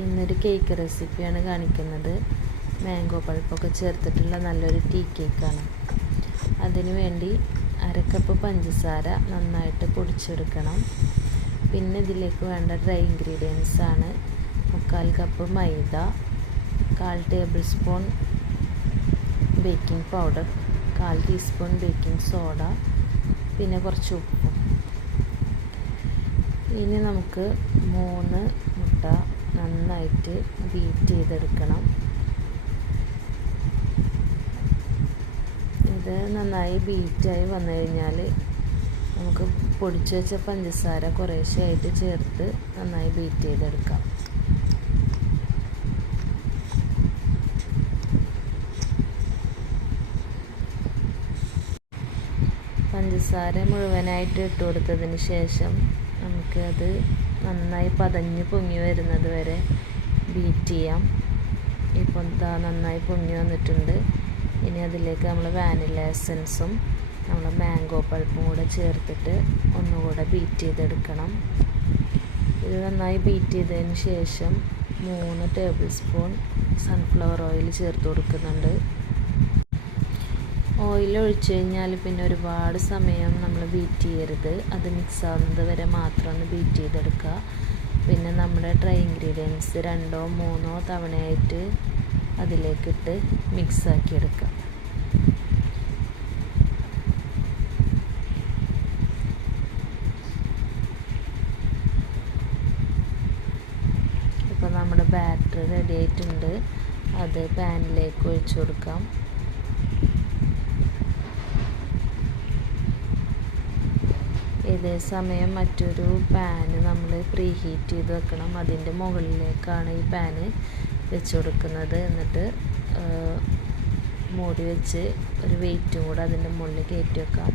ഇന്നൊരു കേക്ക് റെസിപ്പിയാണ് കാണിക്കുന്നത്. മാംഗോ പൾപ്പൊക്കെ ചേർത്തിട്ടുള്ള നല്ലൊരു ടീ കേക്കാണ്. അതിനു വേണ്ടി 1/2 കപ്പ് പഞ്ചസാര നന്നായിട്ട് പൊടിച്ചെടുക്കണം. പിന്നെ ഇതിലേക്ക് വേണ്ട ഡ്രൈ ഇൻഗ്രീഡിയൻസ് ആണ് 3/4 കപ്പ് മൈദ, 1/4 table spoon baking powder, 1/4 teaspoon baking soda, പിന്നെ കുറച്ച് ഉപ്പ്. ഇനി നമുക്ക് 3 മുട്ട നന്നായിട്ട് ബീറ്റ് ചെയ്തെടുക്കണം. ഇത് നന്നായി ബീറ്റായി വന്നു കഴിഞ്ഞാൽ നമുക്ക് പൊടിച്ചു വെച്ച പഞ്ചസാര കുറേശ്ശെയായിട്ട് ചേർത്ത് നന്നായി ബീറ്റ് ചെയ്തെടുക്കാം. പഞ്ചസാര മുഴുവനായിട്ട് ഇട്ട് കൊടുത്തതിന് ശേഷം നമുക്കത് നന്നായി പതഞ്ഞ് പൊങ്ങി വരുന്നത് വരെ ബീറ്റ് ചെയ്യാം. ഇപ്പോൾ നന്നായി പൊങ്ങി വന്നിട്ടുണ്ട്. ഇനി അതിലേക്ക് നമ്മൾ വാനില എസൻസും നമ്മൾ മാംഗോ പൾപ്പും കൂടെ ചേർത്തിട്ട് ഒന്നുകൂടെ ബീറ്റ് ചെയ്തെടുക്കണം. ഇത് നന്നായി ബീറ്റ് ചെയ്തതിന് ശേഷം 3 ടേബിൾ സ്പൂൺ സൺഫ്ലവർ ഓയിൽ ചേർത്ത് കൊടുക്കുന്നുണ്ട്. ഓയിൽ ഒഴിച്ചു കഴിഞ്ഞാൽ പിന്നെ ഒരുപാട് സമയം നമ്മൾ ബീറ്റ് ചെയ്യരുത്. അത് മിക്സ് ആവുന്നത് വരെ മാത്രം ഒന്ന് ബീറ്റ് ചെയ്തെടുക്കുക. പിന്നെ നമ്മുടെ ഡ്രൈ ഇൻഗ്രീഡിയൻസ് 2 or 3 തവണയായിട്ട് അതിലേക്കിട്ട് മിക്സ് ആക്കിയെടുക്കുക. ഇപ്പോൾ നമ്മുടെ ബാറ്റർ റെഡി ആയിട്ടുണ്ട്. അത് പാനിലേക്ക് ഒഴിച്ചു കൊടുക്കാം. ഇതേ സമയം മറ്റൊരു പാന് നമ്മൾ പ്രീ ഹീറ്റ് ചെയ്ത് വെക്കണം. അതിൻ്റെ മുകളിലേക്കാണ് ഈ പാന് വെച്ച് കൊടുക്കുന്നത്. എന്നിട്ട് മൂടി വെച്ച് ഒരു വെയിറ്റും കൂടെ അതിൻ്റെ മുകളിൽ കയറ്റി വെക്കാം.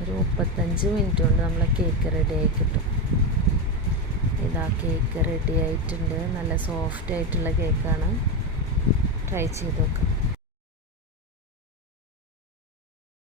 ഒരു 35 മിനിറ്റ് കൊണ്ട് നമ്മളെ കേക്ക് റെഡി ആയി കിട്ടും. ഇതാ കേക്ക് റെഡി ആയിട്ടുണ്ട്. നല്ല സോഫ്റ്റ് ആയിട്ടുള്ള കേക്കാണ്. ട്രൈ ചെയ്ത് നോക്കാം.